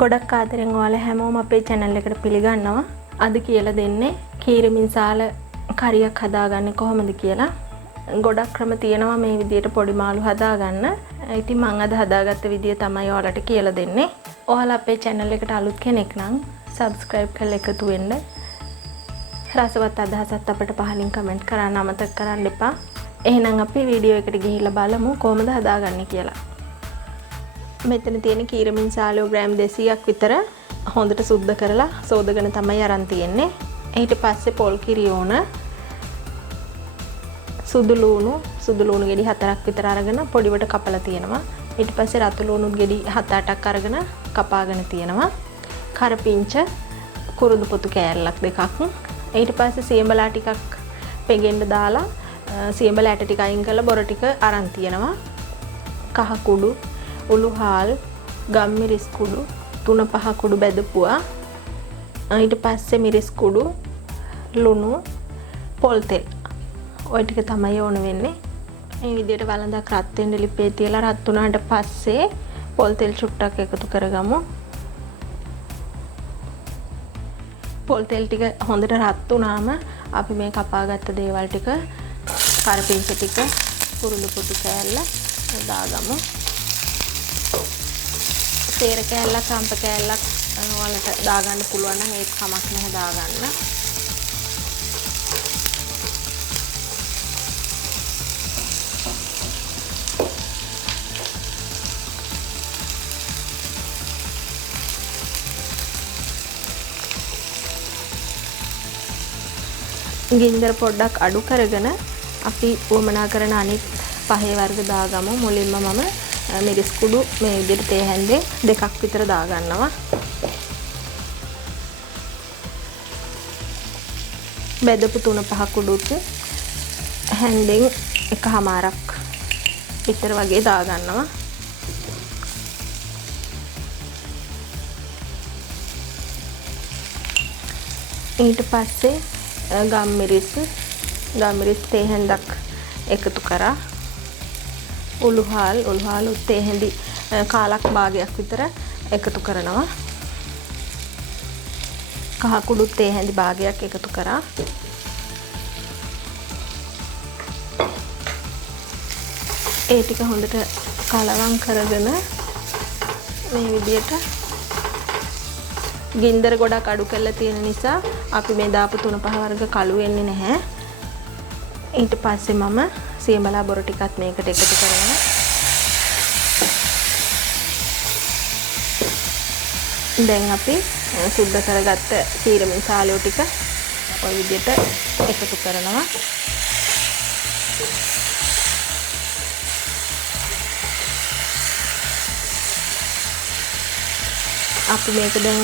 ගොඩක් ආදරෙන් ඔයාලා හැමෝම අපේ channel එකට පිළිගන්නවා. අද කියලා දෙන්නේ කීරි මින්සාල කරියක් හදාගන්නේ කොහොමද කියලා. ගොඩක් ක්‍රම තියෙනවා මේ විදියට පොඩි මාළු හදාගන්න. ඉතින් මම අද හදාගත්ත විදිය තමයි ඔයාලට කියලා දෙන්නේ. ඔයාලා අපේ channel එකට අලුත් කෙනෙක් නම් subscribe කරලා එකතු වෙන්න. රසවත් අදහසත් අපිට පහලින් comment කරන්න අමතක කරන්න එපා. එහෙනම් අපි වීඩියෝ එකට ගිහිල්ලා බලමු කොහොමද හදාගන්නේ කියලා. මෙතන තියෙන කීරි මින්සාලෝ ග්‍රෑම් 200ක් විතර හොඳට සුද්ධ කරලා සෝදගෙන තමයි අරන් තියෙන්නේ. ඊට පස්සේ පොල් කිරි ඕන. සුදු ලුණු ගෙඩි 4ක් විතර අරගෙන පොඩිවට කපලා තියෙනවා. ඊට පස්සේ රතු ලුණු ගෙඩි 7-8ක් අරගෙන කපාගෙන තියෙනවා. කරපිංච කුරුදු පොතු කෑල්ලක් දෙකක්. ඊට පස්සේ සියඹලා ටිකක් පෙගෙන්න දාලා සියඹලා ඇට ටික අයින් කරලා බොර ටික අරන් තියෙනවා. කහ කුඩු උළුහාල් ගම්මිරිස් කුඩු 3-5 කුඩු බෙදපුවා. ඊට පස්සේ මිරිස් කුඩු ලුණු පොල් තෙල් ඔය ටික තමයි ඕන වෙන්නේ. මේ විදිහට වළඳක් රත් වෙන්න ලිපේ තියලා රත් වුණාට පස්සේ පොල් තෙල් චුට්ටක් එකතු කරගමු. පොල් තෙල් ටික හොඳට රත් වුණාම අපි මේ කපාගත්ත දේවල් ටික කරපිංච ටික කුරුළු පොතු කෑල්ල දාගමු. තේර කෑල්ලක් සම්ප කෑල්ලක් ඔයාලට දාගන්න පුළුවන් නම් ඒත් කමක් නැහැ දාගන්න. ගින්දර පොඩ්ඩක් අඩු කරගෙන අපි වමනා කරන අනිත් පහේ වර්ග දාගමු. මුලින්ම මම මිරිස් කුඩු මේ විදිහට තේ හැන්දේ දෙකක් විතර දාගන්නවා. බෙදපු 3-5 කුඩුත් හැන්දෙන් එකමාරක් විතර වගේ දාගන්නවා. ඊට පස්සේ ගම්මිරිස් තේ හැන්දක් එකතු කරා. උළුහාල් තේ හැඳි කාලක් භාගයක් විතර එකතු කරනවා. කහ කුඩු තේ හැඳි භාගයක් එකතු කරා. ඒ ටික හොඳට කලවම් කරගෙන මේ විදියට ගින්දර ගොඩක් අඩු කරලා තියෙන නිසා අපි මේ දාපු 3-5 වර්ග කළු වෙන්නේ නැහැ. ඊට පස්සේ මම සියඹලා බොර ටිකත් මේකට එකතු කරනවා. දැන් අපි සුද්ධ කරගත්ත කීරි මින්සාලෝ ටික ඔය විදිහට එකතු කරනවා. අපි මේක දැන්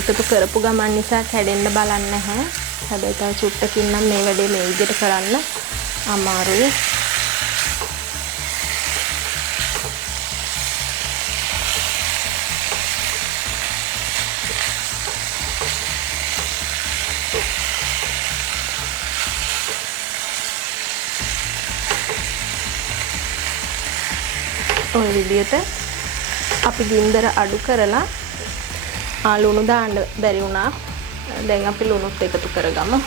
එකතු කරපු ගමන් නිසා කැඩෙන්න බලන්නේ නැහැ. හැබැයි තව චුට්ටකින් නම් මේ වැඩේ මේ විදිහට කරන්න අමාරුයි. ඔය විදිහට අපි ගින්දර අඩු කරලා ලුණු දාන්න බැරි වුණා. දැන් අපි ලුණුත් එකතු කරගමු.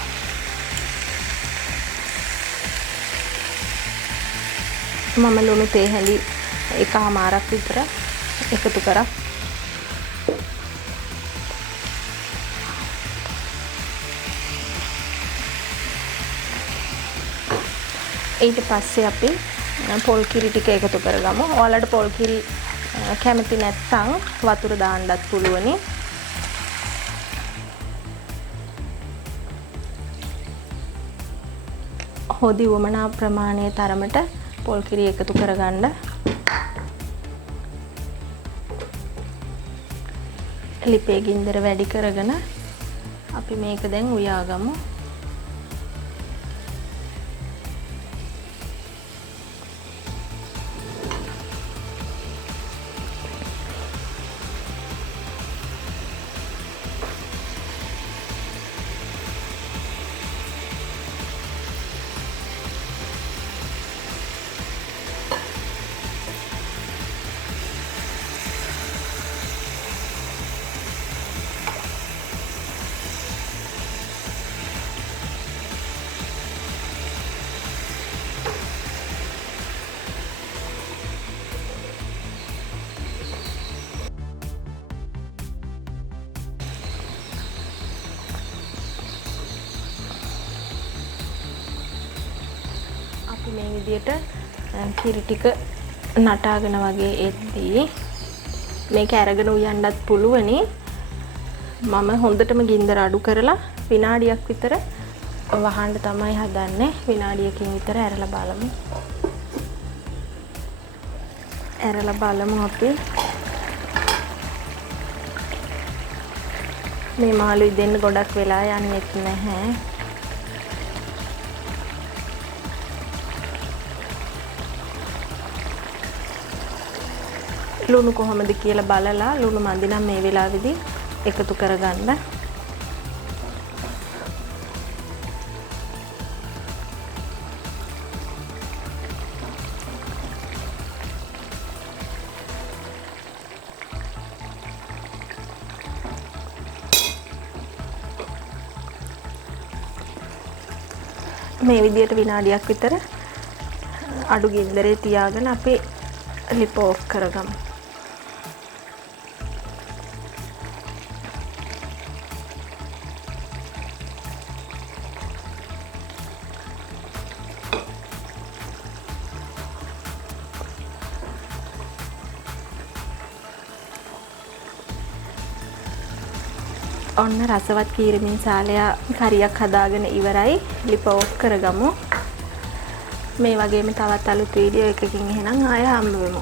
මම ලුණු තේ හැඳි එකමාරක් විතර එකතු කරා. ඊට පස්සේ අපි පොල් කිරි ටික එකතු කරගමු. ඔයාලට පොල් කිරි කැමති නැත්නම් වතුර දාන්නත් පුළුවනි. හොදි වමනා ප්‍රමාණයේ තරමට පොල් කිරි එකතු කරගන්න. ලිපේ ගින්දර වැඩි කරගෙන අපි මේක දැන් උයාගමු. මේ විදියට කිරි ටික නටාගෙන වගේ එද්දී මේක අරගෙන උයන්නත් පුළුවනි. මම හොඳටම ගින්දර අඩු කරලා විනාඩියක් විතර වහන්න තමයි හදන්නේ. විනාඩියකින් විතර ඇරලා බලමු. ඇරලා බලමු අපි. මේ මාළුයි දෙන්න ගොඩක් වෙලා යන්නේ නැහැ. ලුණු කොහොමද කියලා බලලා ලුණු මදි නම් මේ වෙලාවේදී එකතු කරගන්න. මේ විදියට විනාඩියක් විතර අඩු ගින්දරේ තියාගෙන අපි ලිප ඕෆ් කරගමු. ඔන්න රසවත් කීරමින් සාලයා කරියක් හදාගෙන ඉවරයි. ලිප ඕෆ් කරගමු. මේ වගේම තවත් අලුත් වීඩියෝ එකකින් එහෙනම් ආයෙ හම්බ වෙමු.